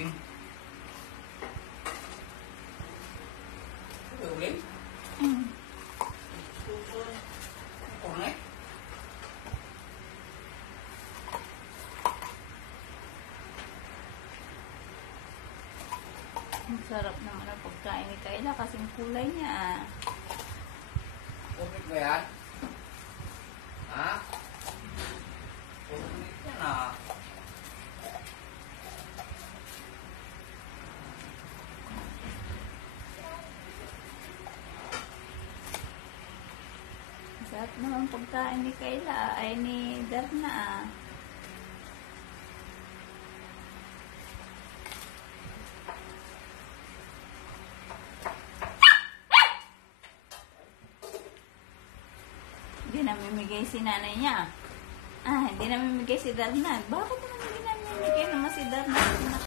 uling. Uling? Susun. Kurne? Ang sarap naman ang pagkain ni Kayla kasing kulay niya. Ulit ba yan? Ha? Ulit yan ah. Ang sarap naman pagkain ni Kayla ay ni Darna. Hindi namimigay si nanay niya. Hindi namimigay si Darna. Bakit